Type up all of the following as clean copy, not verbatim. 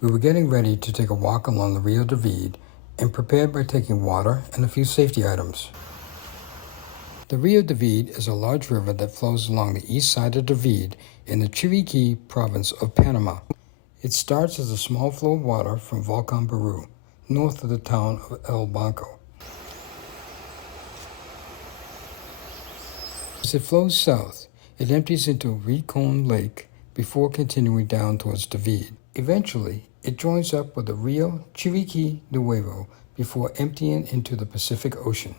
We were getting ready to take a walk along the Rio David and prepared by taking water and a few safety items. The Rio David is a large river that flows along the east side of David in the Chiriquí province of Panama. It starts as a small flow of water from Volcan Peru, north of the town of El Banco. As it flows south, it empties into Rincon Lake before continuing down towards David. Eventually, it joins up with the Rio Chiriquí Nuevo before emptying into the Pacific Ocean.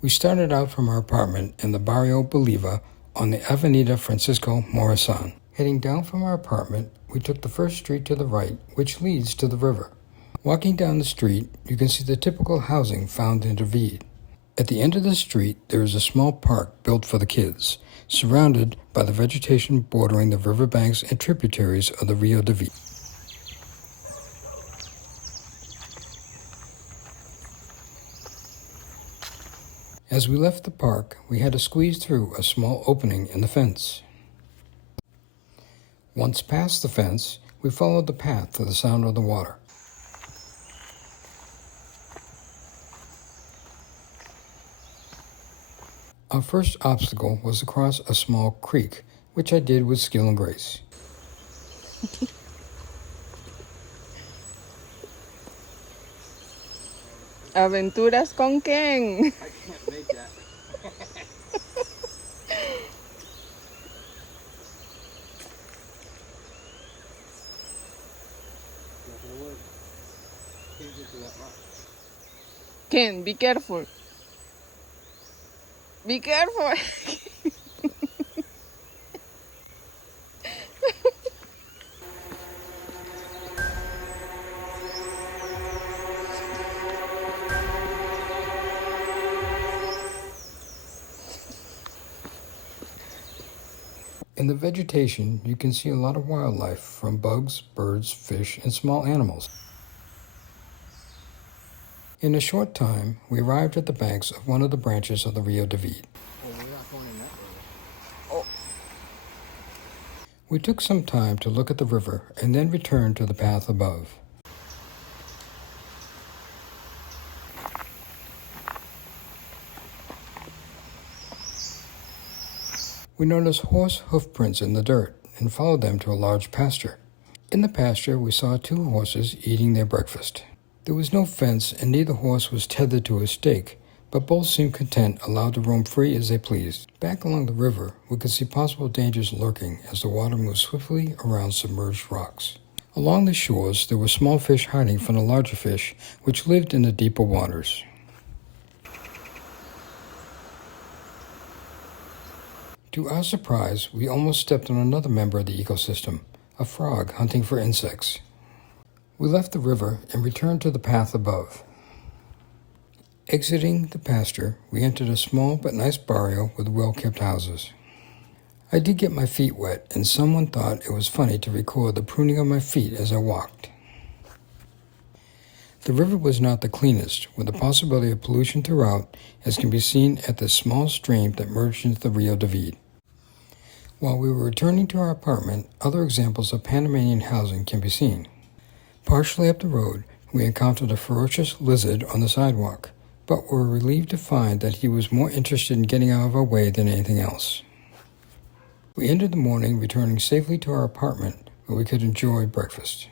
We started out from our apartment in the Barrio Bolivar on the Avenida Francisco Morazan. Heading down from our apartment, we took the first street to the right, which leads to the river. Walking down the street, you can see the typical housing found in David. At the end of the street, there is a small park built for the kids, surrounded by the vegetation bordering the riverbanks and tributaries of the Rio David. As we left the park, we had to squeeze through a small opening in the fence. Once past the fence, we followed the path to the sound of the water. Our first obstacle was to cross a small creek, which I did with skill and grace. Aventuras con Ken. I can't make that. Not gonna work. Can't get to that rock. Ken, be careful. Be careful. In the vegetation, you can see a lot of wildlife, from bugs, birds, fish, and small animals. In a short time, we arrived at the banks of one of the branches of the Rio David. Oh, we're not going in that way. Oh. We took some time to look at the river and then returned to the path above. We noticed horse hoof prints in the dirt and followed them to a large pasture. In the pasture, we saw two horses eating their breakfast. There was no fence and neither horse was tethered to a stake, but both seemed content, allowed to roam free as they pleased. Back along the river, we could see possible dangers lurking as the water moved swiftly around submerged rocks. Along the shores, there were small fish hiding from the larger fish, which lived in the deeper waters. To our surprise, we almost stepped on another member of the ecosystem, a frog hunting for insects. We left the river and returned to the path above. Exiting the pasture, we entered a small but nice barrio with well-kept houses. I did get my feet wet, and someone thought it was funny to record the pruning of my feet as I walked. The river was not the cleanest, with the possibility of pollution throughout, as can be seen at the small stream that merged into the Rio David. While we were returning to our apartment, other examples of Panamanian housing can be seen. Partially up the road, we encountered a ferocious lizard on the sidewalk, but were relieved to find that he was more interested in getting out of our way than anything else. We ended the morning returning safely to our apartment where we could enjoy breakfast.